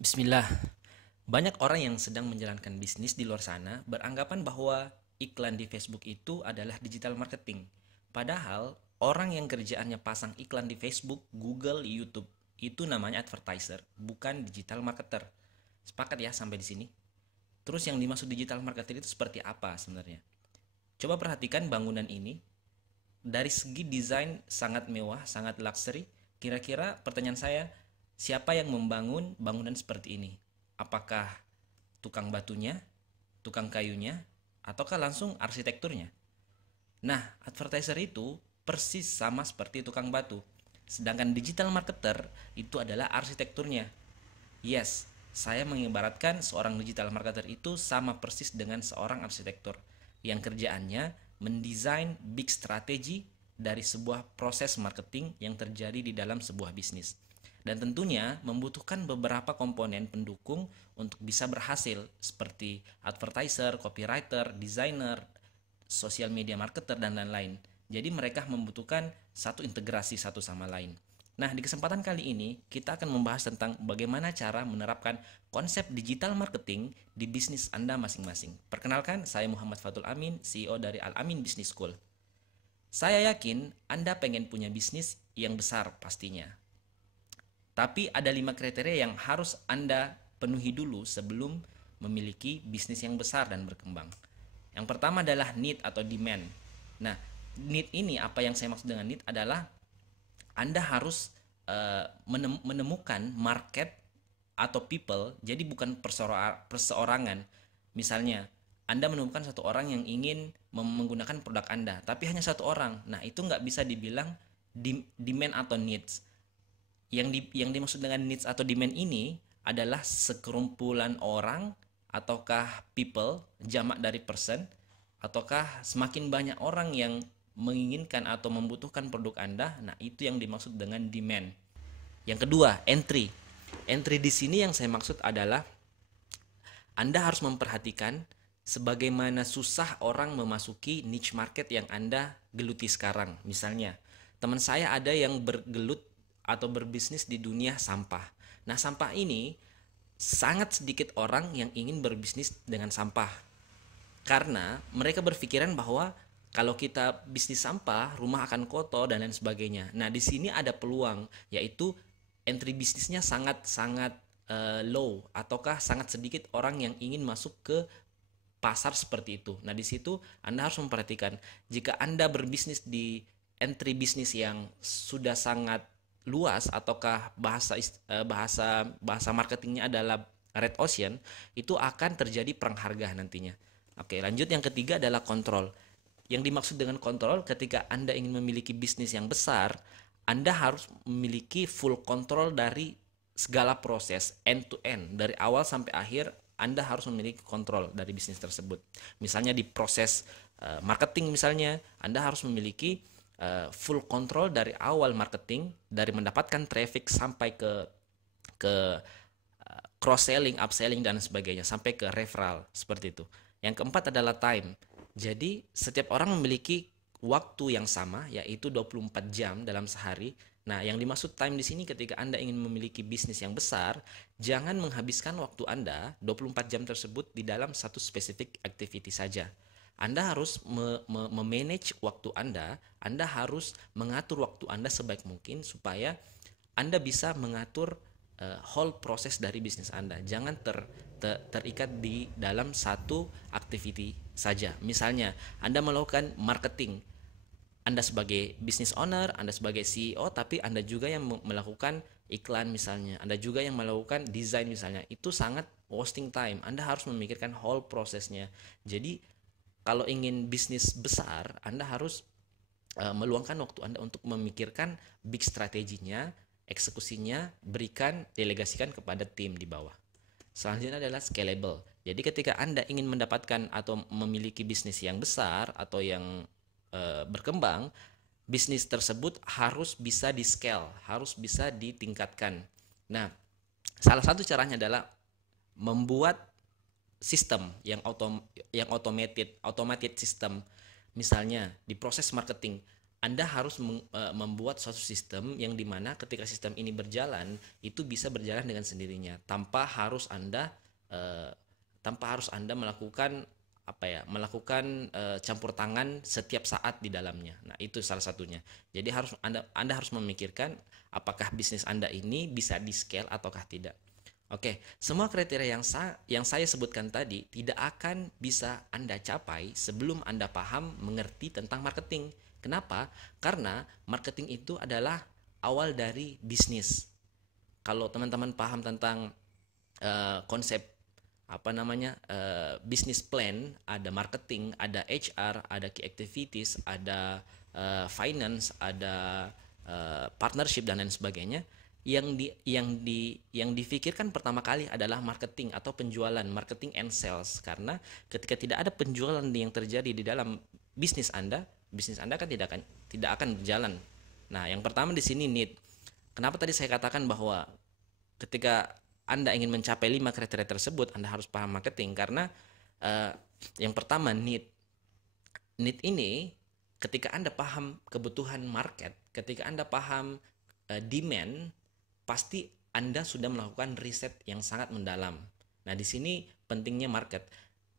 Bismillah. Banyak orang yang sedang menjalankan bisnis di luar sana beranggapan bahwa iklan di Facebook itu adalah digital marketing. Padahal orang yang kerjaannya pasang iklan di Facebook, Google, YouTube itu namanya advertiser, bukan digital marketer. Sepakat ya sampai di sini? Terus yang dimaksud digital marketer itu seperti apa sebenarnya? Coba perhatikan bangunan ini. Dari segi desain sangat mewah, sangat luxury. Kira-kira pertanyaan saya, siapa yang membangun bangunan seperti ini? Apakah tukang batunya, tukang kayunya, ataukah langsung arsitekturnya? Nah, advertiser itu persis sama seperti tukang batu. Sedangkan digital marketer itu adalah arsitekturnya. Yes, saya mengibaratkan seorang digital marketer itu sama persis dengan seorang arsitektur yang kerjaannya mendesain big strategi dari sebuah proses marketing yang terjadi di dalam sebuah bisnis. Dan tentunya membutuhkan beberapa komponen pendukung untuk bisa berhasil seperti advertiser, copywriter, designer, social media marketer, dan lain-lain. Jadi mereka membutuhkan satu integrasi satu sama lain. Nah, di kesempatan kali ini kita akan membahas tentang bagaimana cara menerapkan konsep digital marketing di bisnis Anda masing-masing. Perkenalkan, saya Muhammad Fatul Amin, CEO dari Al Amin Business School. Saya yakin Anda pengen punya bisnis yang besar pastinya. Tapi ada 5 kriteria yang harus Anda penuhi dulu sebelum memiliki bisnis yang besar dan berkembang. Yang pertama adalah need atau demand. Nah, need ini, apa yang saya maksud dengan need adalah Anda harus menemukan market atau people, jadi bukan perseorangan. Misalnya, Anda menemukan satu orang yang ingin menggunakan produk Anda, tapi hanya satu orang. Nah, itu nggak bisa dibilang demand atau needs. Yang dimaksud dengan needs atau demand ini adalah sekerumpulan orang ataukah people, jamak dari person, ataukah semakin banyak orang yang menginginkan atau membutuhkan produk Anda. Nah, itu yang dimaksud dengan demand. Yang kedua, entry. Entry di sini yang saya maksud adalah Anda harus memperhatikan sebagaimana susah orang memasuki niche market yang Anda geluti sekarang. Misalnya, teman saya ada yang bergelut atau berbisnis di dunia sampah. Nah, sampah ini sangat sedikit orang yang ingin berbisnis dengan sampah. Karena mereka berpikiran bahwa kalau kita bisnis sampah, rumah akan kotor dan lain sebagainya. Nah, di sini ada peluang, yaitu entry bisnisnya sangat-sangat low, ataukah sangat sedikit orang yang ingin masuk ke pasar seperti itu. Nah, di situ Anda harus memperhatikan, jika Anda berbisnis di entry bisnis yang sudah sangat luas, ataukah bahasa bahasa marketingnya adalah red ocean, itu akan terjadi perang harga nantinya. Oke, lanjut. Yang ketiga adalah kontrol. Yang dimaksud dengan kontrol, ketika Anda ingin memiliki bisnis yang besar, Anda harus memiliki full kontrol dari segala proses end to end, dari awal sampai akhir. Anda harus memiliki kontrol dari bisnis tersebut. Misalnya di proses marketing, misalnya Anda harus memiliki full kontrol dari awal marketing, dari mendapatkan traffic sampai ke cross selling, upselling dan sebagainya, sampai ke referral seperti itu. Yang keempat adalah time. Jadi setiap orang memiliki waktu yang sama, yaitu 24 jam dalam sehari. Nah, yang dimaksud time di sini, ketika Anda ingin memiliki bisnis yang besar, jangan menghabiskan waktu Anda 24 jam tersebut di dalam satu spesifik activity saja. Anda harus memanage waktu Anda harus mengatur waktu Anda sebaik mungkin supaya Anda bisa mengatur whole proses dari bisnis Anda. Jangan terikat di dalam satu activity saja. Misalnya, Anda melakukan marketing. Anda sebagai business owner, Anda sebagai CEO, tapi Anda juga yang melakukan iklan misalnya. Anda juga yang melakukan desain misalnya. Itu sangat wasting time. Anda harus memikirkan whole prosesnya. Jadi, kalau ingin bisnis besar, Anda harus meluangkan waktu Anda untuk memikirkan big strateginya, eksekusinya, berikan, delegasikan kepada tim di bawah. Selanjutnya adalah scalable. Jadi ketika Anda ingin mendapatkan atau memiliki bisnis yang besar atau yang berkembang, bisnis tersebut harus bisa di scale, harus bisa ditingkatkan. Nah, salah satu caranya adalah membuat sistem yang automated system. Misalnya di proses marketing, Anda harus membuat suatu sistem yang dimana ketika sistem ini berjalan itu bisa berjalan dengan sendirinya eh, tanpa harus Anda melakukan campur tangan setiap saat di dalamnya. Nah, itu salah satunya. Jadi Anda harus memikirkan apakah bisnis Anda ini bisa di-scale ataukah tidak. Oke, semua kriteria yang saya sebutkan tadi tidak akan bisa Anda capai sebelum Anda paham mengerti tentang marketing. Kenapa? Karena marketing itu adalah awal dari bisnis. Kalau teman-teman paham tentang konsep business plan, ada marketing, ada HR, ada key activities, ada finance, ada partnership dan lain sebagainya. Yang difikirkan pertama kali adalah marketing atau penjualan, marketing and sales, karena ketika tidak ada penjualan yang terjadi di dalam bisnis Anda kan tidak akan berjalan. Nah, yang pertama di sini need. Kenapa tadi saya katakan bahwa ketika Anda ingin mencapai 5 kriteria tersebut, Anda harus paham marketing, karena uh, yang pertama need. Need ini ketika Anda paham kebutuhan market, ketika Anda paham demand, pasti Anda sudah melakukan riset yang sangat mendalam. Nah, di sini pentingnya market.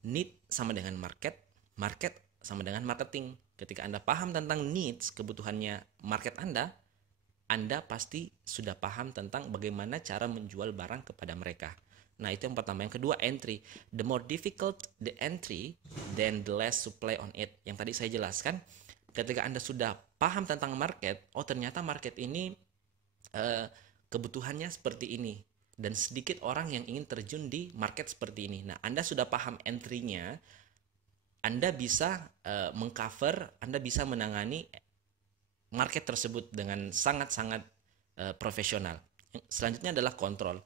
Need sama dengan market, market sama dengan marketing. Ketika Anda paham tentang needs, kebutuhannya market Anda pasti sudah paham tentang bagaimana cara menjual barang kepada mereka. Nah, itu yang pertama. Yang kedua, entry. The more difficult the entry, then the less supply on it. Yang tadi saya jelaskan, ketika Anda sudah paham tentang market, oh ternyata market ini kebutuhannya seperti ini, dan sedikit orang yang ingin terjun di market seperti ini. Nah, Anda sudah paham entry-nya, Anda bisa mengcover, Anda bisa menangani market tersebut dengan sangat-sangat profesional. Selanjutnya adalah kontrol.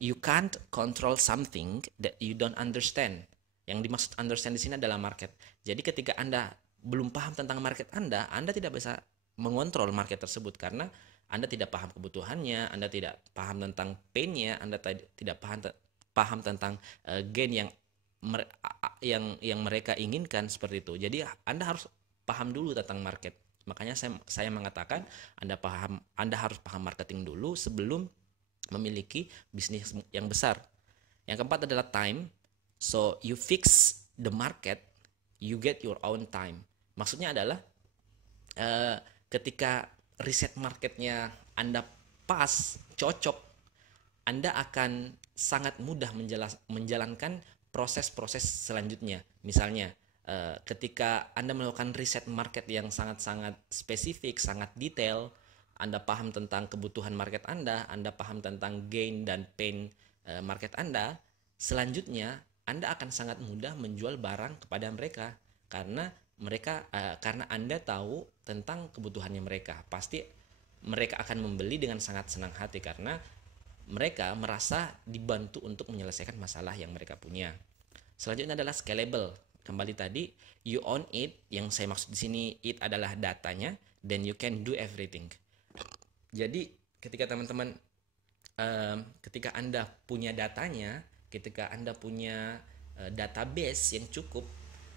You can't control something that you don't understand. Yang dimaksud understand di sini adalah market. Jadi ketika Anda belum paham tentang market Anda tidak bisa mengontrol market tersebut, karena Anda tidak paham kebutuhannya, Anda tidak paham tentang pain-nya, Anda tidak paham tentang gain yang mereka inginkan, seperti itu. Jadi Anda harus paham dulu tentang market. Makanya saya mengatakan Anda harus paham marketing dulu sebelum memiliki bisnis yang besar. Yang keempat adalah time. So you fix the market, you get your own time. Maksudnya adalah ketika riset marketnya Anda pas, cocok, Anda akan sangat mudah menjalankan proses-proses selanjutnya. Misalnya, ketika Anda melakukan riset market yang sangat-sangat spesifik, sangat detail, Anda paham tentang kebutuhan market Anda paham tentang gain dan pain market Anda, selanjutnya Anda akan sangat mudah menjual barang kepada mereka, karena Anda tahu tentang kebutuhannya mereka. Pasti mereka akan membeli dengan sangat senang hati karena mereka merasa dibantu untuk menyelesaikan masalah yang mereka punya. Selanjutnya adalah scalable. Kembali tadi, you own it. Yang saya maksud di sini it adalah datanya, then you can do everything. Jadi ketika teman-teman ketika Anda punya datanya, ketika Anda punya database yang cukup,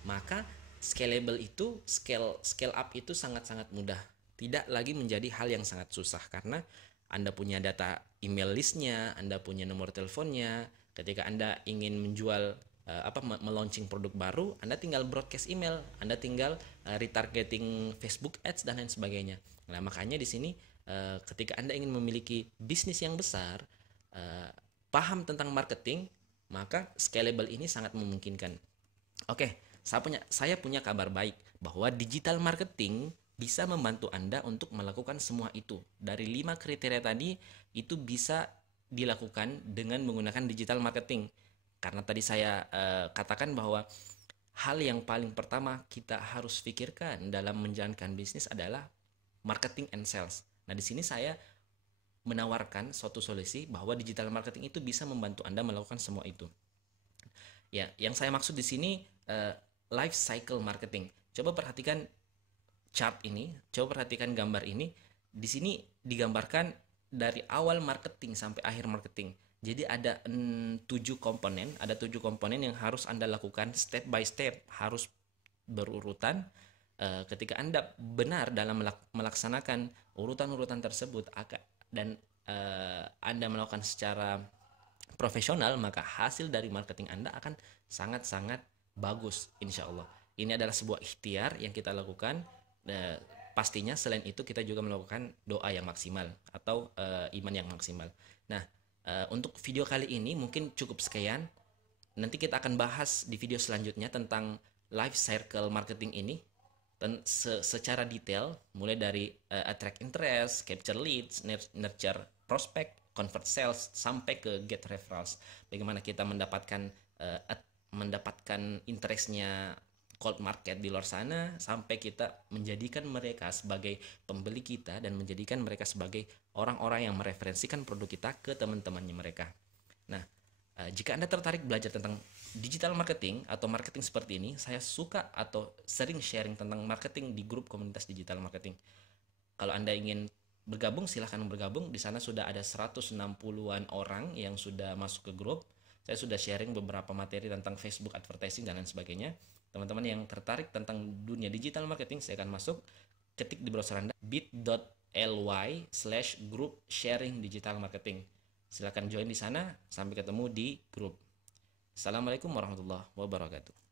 maka scalable itu scale up itu sangat-sangat mudah. Tidak lagi menjadi hal yang sangat susah, karena Anda punya data email listnya, Anda punya nomor teleponnya. Ketika Anda ingin menjual melaunching produk baru, Anda tinggal broadcast email, Anda tinggal retargeting Facebook Ads dan lain sebagainya. Nah, makanya di sini ketika Anda ingin memiliki bisnis yang besar, paham tentang marketing, maka scalable ini sangat memungkinkan. Oke, saya punya kabar baik bahwa digital marketing bisa membantu Anda untuk melakukan semua itu. Dari 5 kriteria tadi, itu bisa dilakukan dengan menggunakan digital marketing. Karena tadi saya katakan bahwa hal yang paling pertama kita harus pikirkan dalam menjalankan bisnis adalah marketing and sales. Nah, di sini saya menawarkan suatu solusi bahwa digital marketing itu bisa membantu Anda melakukan semua itu. Ya, yang saya maksud di sini life cycle marketing. Coba perhatikan chart ini, coba perhatikan gambar ini. Di sini digambarkan dari awal marketing sampai akhir marketing. Jadi ada 7 komponen yang harus Anda lakukan step by step, harus berurutan. Ketika Anda benar dalam melaksanakan urutan-urutan tersebut dan Anda melakukan secara profesional, maka hasil dari marketing Anda akan sangat-sangat bagus insya Allah. Ini adalah sebuah ikhtiar yang kita lakukan. Pastinya selain itu kita juga melakukan doa yang maksimal atau iman yang maksimal. Nah, untuk video kali ini mungkin cukup sekian. Nanti kita akan bahas di video selanjutnya tentang life circle marketing ini secara detail, mulai dari attract interest, capture leads, nurture prospect, convert sales, sampai ke get referrals. Bagaimana kita mendapatkan interestnya cold market di luar sana, sampai kita menjadikan mereka sebagai pembeli kita dan menjadikan mereka sebagai orang-orang yang mereferensikan produk kita ke teman-temannya mereka. Nah, jika Anda tertarik belajar tentang digital marketing atau marketing seperti ini, saya suka atau sering sharing tentang marketing di grup komunitas digital marketing. Kalau Anda ingin bergabung, silahkan bergabung. Di sana sudah ada 160-an orang yang sudah masuk ke grup. Saya sudah sharing beberapa materi tentang Facebook advertising dan lain sebagainya. Teman-teman yang tertarik tentang dunia digital marketing, saya akan masuk, ketik di browser Anda bit.ly/group sharing digital marketing. Silakan join di sana. Sampai ketemu di grup. Assalamualaikum warahmatullahi wabarakatuh.